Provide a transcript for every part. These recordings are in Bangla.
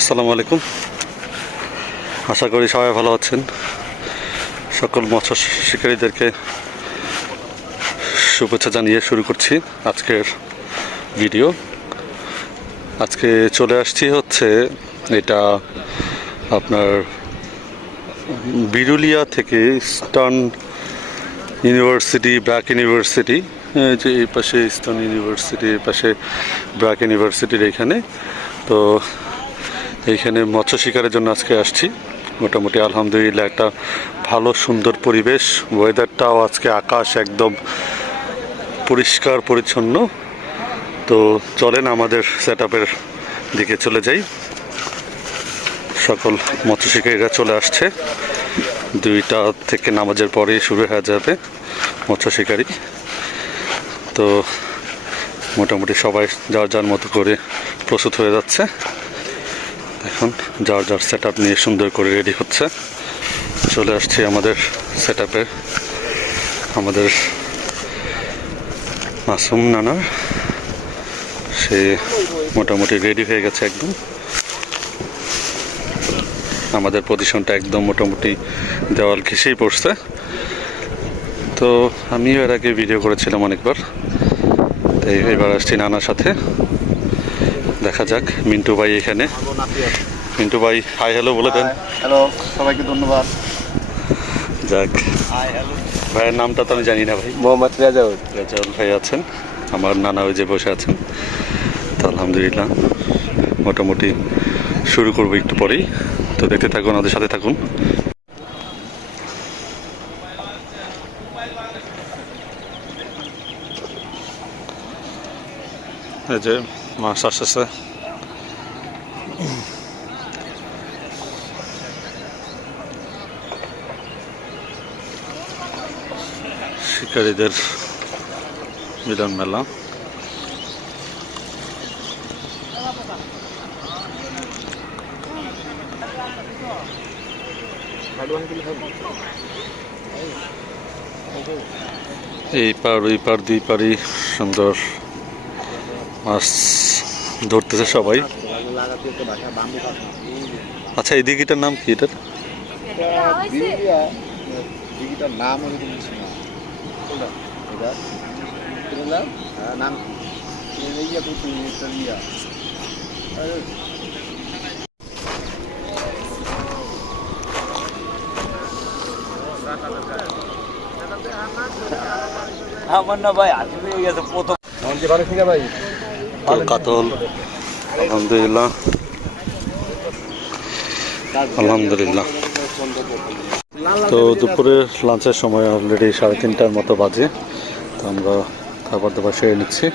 আসসালামু আলাইকুম। আশা করি সবাই ভালো আছেন। সকল মৎস্য শিকারীদেরকে শুভেচ্ছা জানিয়ে শুরু করছি আজকের ভিডিও। আজকে চলে আসছি হচ্ছে এটা আপনার বিরুলিয়া থেকে ইস্টার্ন ইউনিভার্সিটি, ব্র্যাক ইউনিভার্সিটি যে এই পাশে ইস্টার্ন ইউনিভার্সিটি পাশে ব্র্যাক ইউনিভার্সিটির এখানে। তো এইখানে মৎস্য শিকারের জন্য আজকে আসছি। মোটামুটি আলহামদুলিল্লাহ একটা ভালো, সুন্দর পরিবেশ। ওয়েদারটাও আজকে আকাশ একদম পরিষ্কার, পরিচ্ছন্ন। তো চলেন আমাদের সেট দিকে চলে যাই। সকল মৎস্য শিকারীরা চলে আসছে। দুইটা থেকে নামাজের পরেই শুরু হয়ে যাবে মৎস্য শিকারী। তো মোটামুটি সবাই যার যার মতো করে প্রস্তুত হয়ে যাচ্ছে। এখন যার যার সেট নিয়ে সুন্দর করে রেডি হচ্ছে। চলে আসছি আমাদের সেট আমাদের মাসুম নানার সে মোটামুটি রেডি হয়ে গেছে একদম। আমাদের পজিশনটা একদম মোটামুটি দেওয়াল ঘেসেই পড়ছে। তো আমিও এর আগে ভিডিও করেছিলাম অনেকবার। তাই এবার আসছি নানার সাথে। দেখা যাক মিন্টু ভাই এখানে। মিন্টু ভাই হাই হ্যালো বলে দেন। হ্যালো সবাইকে ধন্যবাদ। যাক ভাইয়ের নামটা তো আমি জানি না ভাই। মোহাম্মদ রেজাউল। রেজাউল ভাই আছেন আমার নানা ওই যে বসে আছেন। তো আলহামদুলিল্লাহ মোটামুটি শুরু করব একটু পরেই। তো দেখতে থাকুন আমাদের সাথে থাকুন। যে মাছ আসতেছে শিকারীদের মিলন মেলা এই পার ওই পার দুই পারই সুন্দর মাছ ধরতেছে সবাই। আচ্ছা এই দিঘিটার নাম কি এটার? নাম? হ্যাঁ, আমার না ভাই গেছে প্রথম। যে বারো ভাই? তো কাতল। আলহামদুলিল্লাহ। আলহামদুলিল্লাহ। তো দুপুরে লাঞ্চের সময় অলরেডি সাড়ে তিনটার মতো বাজে। তো আমরা খাবার দাবার সেরে নিচ্ছি।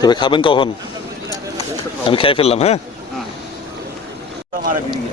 তবে খাবেন কখন? আমি খাই ফেললাম হ্যাঁ? আমার বিয়ে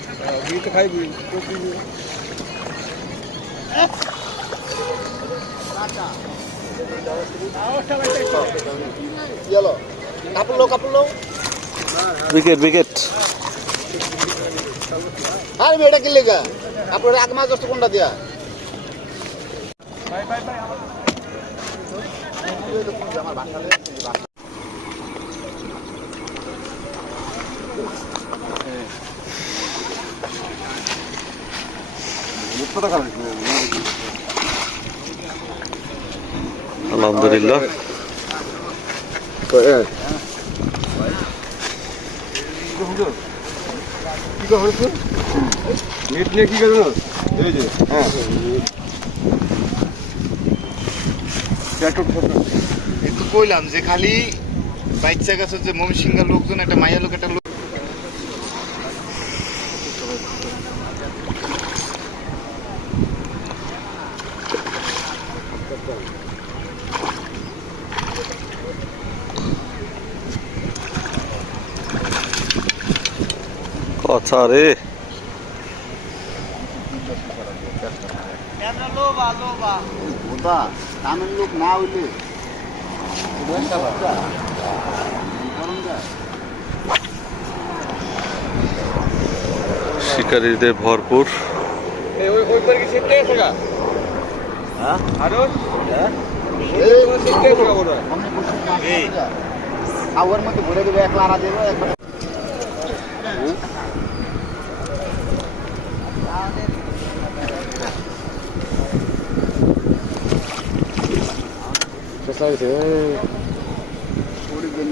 বিকেটে খাইবি? কাপড় লো, কাপড় লো। উইকেট উইকেট আরে মেয়েটা কি লেগা আপনার এক মাস দশটা কোনটা দিয়া আমার বাসালে হাসপাতাল খারাপ আলহামদুলিল্লাহ। যে কইলাম যে খালি বাচ্চা গেছে যে ময়মনসিংহের লোকজন একটা মাইয়া লোক একটা কথা রে লোক না হইলে শিকারীদের ভরপুর। ওই ওই করে কি সেটে আছে গা? হ্যাঁ? আরও দেবে এক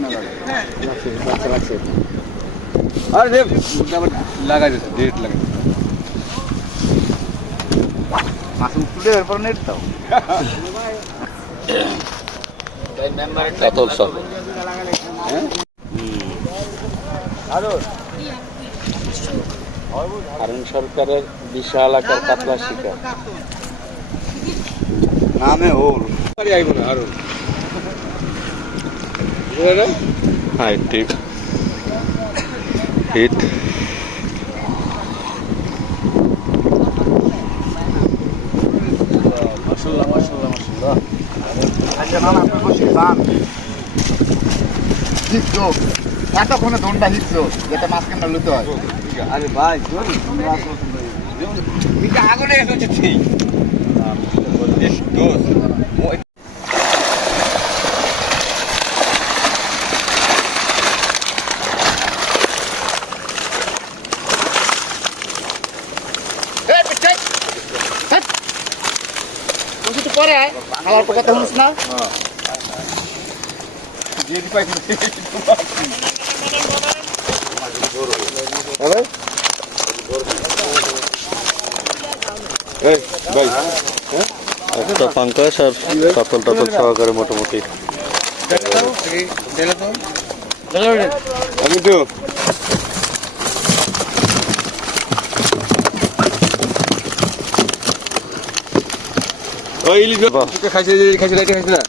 লারা দেবে একবার আরে দেব লাগাই দিতে ডেট লাগাই মাসুম তুলে এরপর নেট দাও কাতল সব হারুন সরকারের বিশাল আকার কাতলা শিকার। নামে ওর। আরে আইবো না হিট। মাশাআল্লাহ আচ্ছা না না আপনি বসে পান হিটছো এতক্ষণে দণ্ডা হিটছো যেটা মাঝখানটা লুতে হয়। আরে ভাই আগুনে এসেছে ঠিক। পরে আমার তো কথা শুনিস না দিয়ে দি পাইছি এই ভাই একটা পাঙ্কাশ আর টাতল সহকারে মোটামুটি খাইছে খাইছে না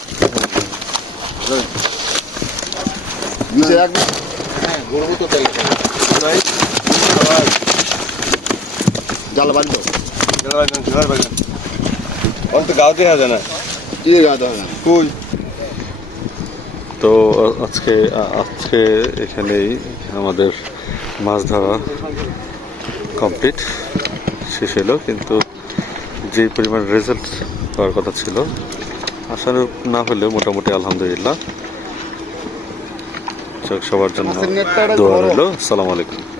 একদম গরু তো তেল জাল অন্ত না। কি গাছ হবে না? কুই? তো আজকে আজকে এখানেই আমাদের মাছ ধরা কমপ্লিট শেষ হলো কিন্তু যে পরিমাণ রেজাল্ট হওয়ার কথা ছিল আশানুরূপ না হলেও মোটামুটি আলহামদুলিল্লাহ। যাক, সবার জন্য দোয়া রইল। সালাম আলাইকুম।